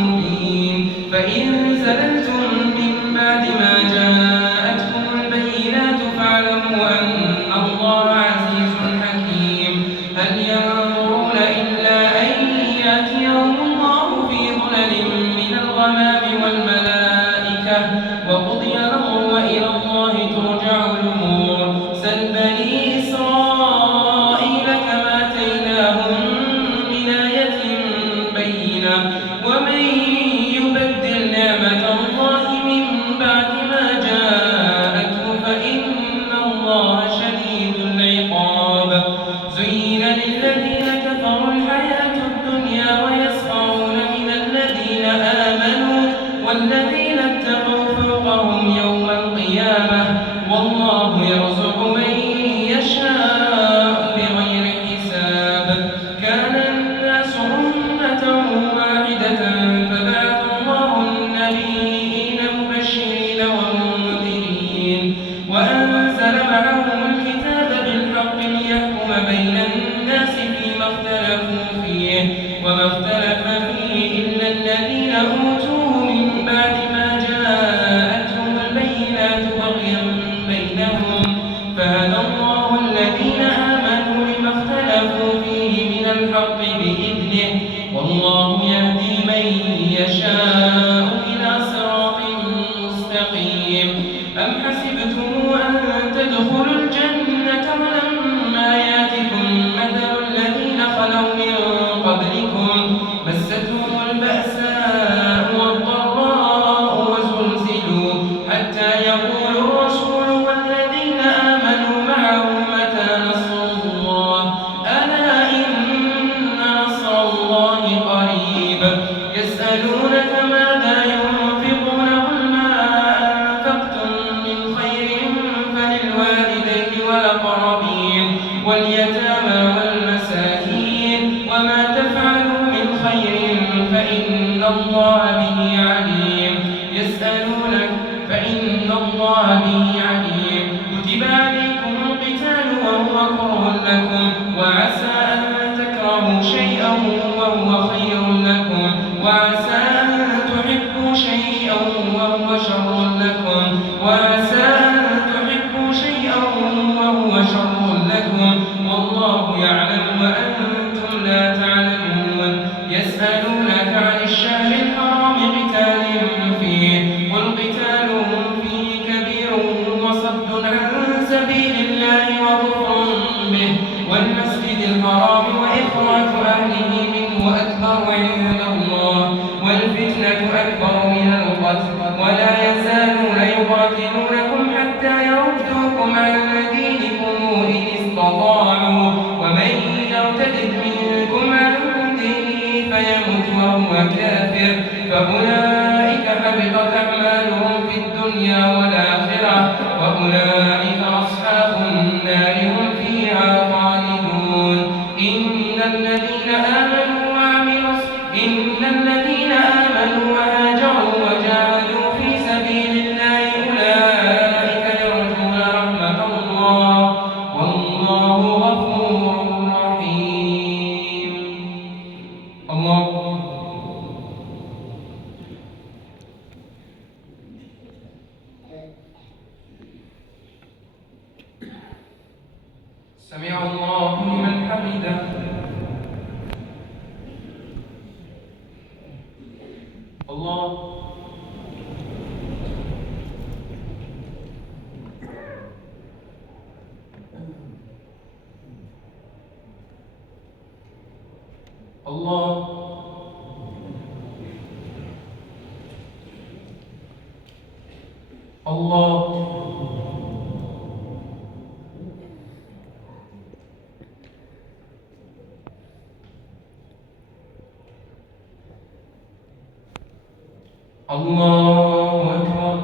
مبين فإن زللتم من بعد ما جاءتكم البينات فاعلموا أن الله عزيز حكيم هل ينظرون إلا أن يأتيهم الله في ظلل من الغمام والملائكة وقضي الأمر وإلى الله ترجع الأمور سل بني إسرائيل كما آتيناهم من آية بينة ومن يبدل نعمة الله من بعد ما جاءته فإن الله شديد العقاب زين للذين كفروا الحياة الدنيا ويسخرون من الذين آمنوا والذين اتقوا فوقهم يوم القيامة والله يرزق من يشاء بغير حساب كان الناس أمة واحدة فبعث الله النبيين مبشرين ومنذرين وأنزل معهم الكتاب بالحق ليحكم بين الناس فيما اختلفوا فيه وما اختلف فيه إلا الذين أوتوه من بعد ما جاءتهم البينات بغيا بينهم فهدى الله الذين آمنوا لما اختلفوا فيه من الحق بإذنه والله يهدي من يشاء إلى صراط مستقيم أم حسبتم أن تدخلوا الجنة ولما يأتكم مثل الذين خلوا من قبلكم مستهم البأساء والضراء وزلزلوا حتى يقول الرسول والذين آمنوا معه متى نصر الله ألا إن نصر الله قريب يسألونك ماذا ينفقون قل ما أنفقتم من خير فللوالدين والأقربين واليتامى والمساكين وما تفعلوا من خير فإن الله به عليم يسألونك فإن الله به عليم كتب عليكم القتال وهو كره لكم وعسى أن تكرهوا شيئا وهو خير لكم وعسى أن تحبوا شيئا وهو شر لكم وعسى أن تحبوا شيئا وهو شر لكم والله يعلم وأنتم لا تعلمون يسألونك عن الشهر الحرام قتال فيه قل قتال فيه كبير وصد عن سبيل الله وكفر به والمسجد الحرام وإخراج أهله منه أكبر عند الله والفتنة أكبر من القتل ولا يزالون يقاتلونكم حتى يردوكم عن دينكم إن استطاعوا ومن يرتد منكم عن دينه فيمت وهو كافر فأولئك حبطت أعمالهم في الدنيا والآخرة وأولئك أصحاب النار هم فيها خالدون إن الذين آمنوا وهاجروا وجاهدوا في سبيل الله أولئك يرجون رحمة الله والله غفور رحيم الله سمع الله لمن حمده الله الله الله الله أكبر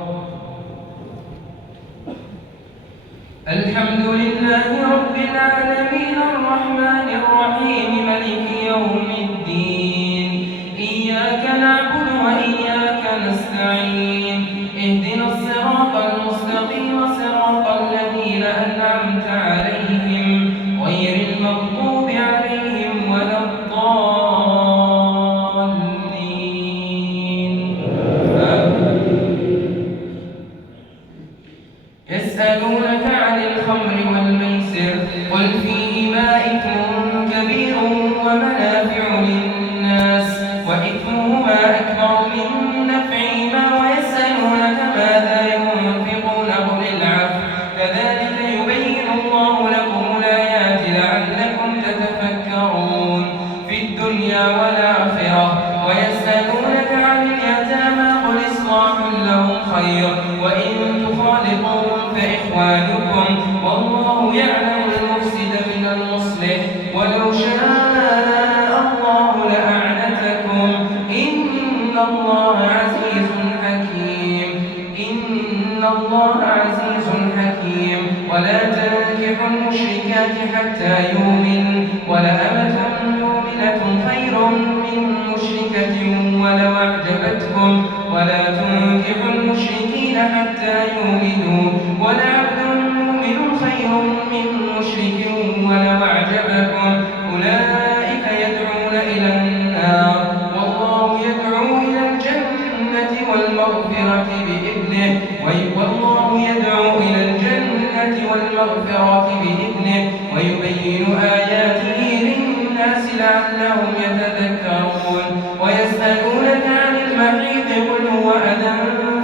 الحمد لله رب العالمين الرحمن الرحيم مالك يوم الدين إياك نعبد وإياك نستعين اهدنا الصراط المستقيم صراط الذين أنعمت عليهم غير المغضوب عليهم ولا الضالين أيهما أكبر من نفعهما ويسألونك ماذا ينفقون قل العفو كذلك يبين الله لكم الآيات لعلكم تتفكرون في الدنيا والآخرة ويسألونك عن اليتامى قل إصلاح لهم خير وإن تخالطوهم فإخوانكم والله يعلم المفسد من المصلح ولو شاء الله لأعنتكم إن الله عزيز حكيم ولا تنكحوا المشركات حتى يؤمن ولأمة مؤمنة خير من مشركة ولو أعجبتكم ولا تنكحوا المشركين حتى يؤمنوا ولعبد مؤمن خير من مشرك ولو أعجبكم أولئك يدعون إلى النار والله يدعو إلى الجنة والمغفرة بإذنه ويبين آياته للناس لعلهم يتذكرون ويسألونك عن المحيض قل هو أذى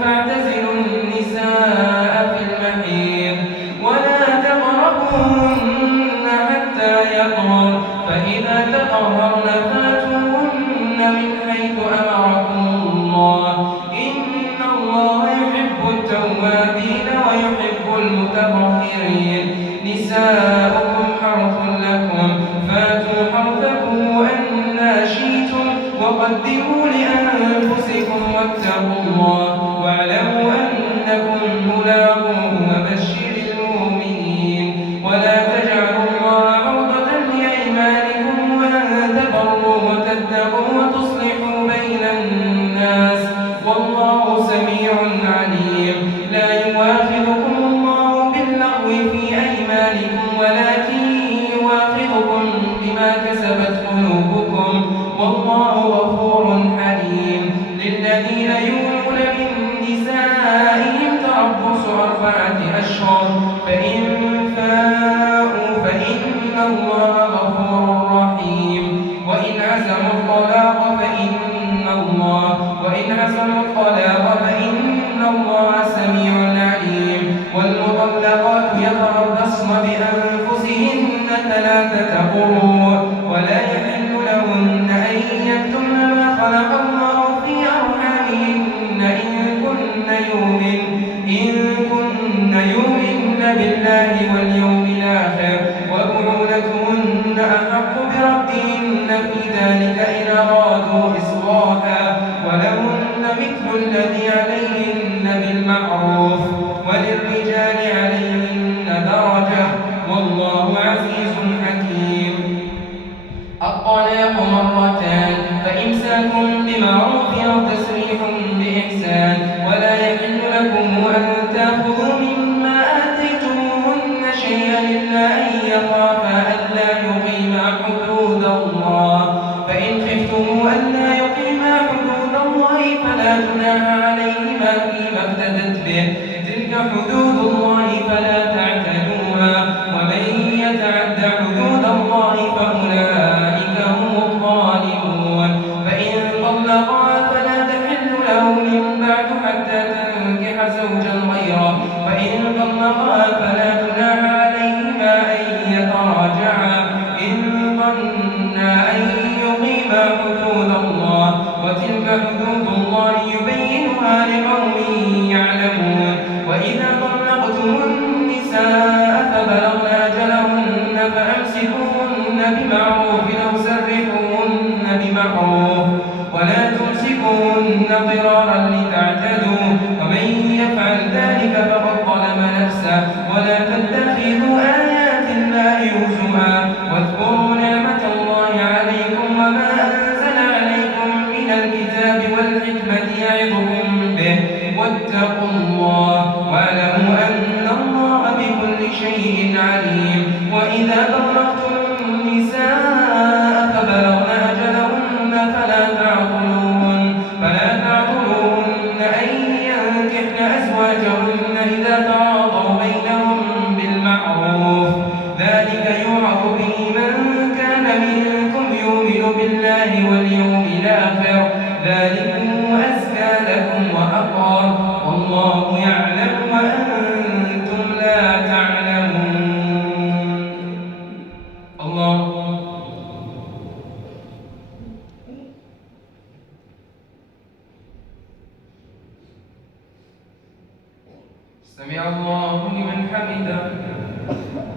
فاعتزلوا النساء في المحيض ولا تقربوهن حتى يطهرن فإذا تطهرن فاتوهن من حيث أمركم الله إن الله يحب التوابين ويحب المتطهرين نساؤكم حرث لكم فاتوا حرثكم أنى شئتم وقدموا لأنفسكم واتقوا الله واعلموا أنكم ملاقوه وبشر المؤمنين ولا تجعلوا الله عرضة لأيمانكم وأن تبروا وتتقوا وتصلحوا بين الناس والله سميع عليم لا يؤاخذكم الله باللغو في أيمانكم ولكن يؤاخذكم بما كسبت قلوبكم والله غفور حليم للذين يؤلون من نسائهم تربص 4 أشهر فإن فاءوا فإن الله غفور رحيم وإن عزموا الطلاق فإن الله سميع عليم والمطلقات يتربصن بأنفسهن 3 قروء ولا يحل لهن أن يكتمن ما خلق الله في أرحامهن إن كن يؤمن بالله واليوم الآخر وبعولتهن أحق بردهن في ذلك إن أرادوا إصلاحا ولهن مثل الذي عليهن بالمعروف وللرجال عليهن درجة والله عزيز حكيم الطلاق 2 فإمساك بمعروف أو تسريح بإحسان ولا يحل لكم أن تأخذوا مما آتيتموهن شيئا إلا أن يخافا ألا يقيما حدود الله فإن خفتم ألا يقيما حدود الله فلا جناح عليهما فيما افتدت به تلك حدود الله فلا تعتدوها ومن يتعد حدود الله فأولئك هم الظالمون فإن طلقها فلا تحل له من بعد حتى تنكح زوجا غيره فإن طلقها فلا جناح عليهما أن يتراجعا إن ظنا أن يقيما حدود الله وتلك حدود الله يبينها لقوم يعلمون وإذا طلقتم النساء فبلغن أجلهن فأمسكوهن بمعروف أو سرحوهن بمعروف ولا تمسكوهن ضرارا لتعتدوا ومن يفعل ذلك فقد ظلم نفسه ولا تتخذوا آيات الله هزوا واذكروا نعمة الله عليكم وما أنزل عليكم من الكتاب والحكمة يعظكم به واتقوا الله واعلموا أن الله بكل شيء عليم وإذا طلقتم النساء فبلغن أجلهن فلا تعضلوهن ذلكم أزكى لكم وأطهر والله يعلم وأنتم لا تعلمون. الله. سمع الله لمن حمده.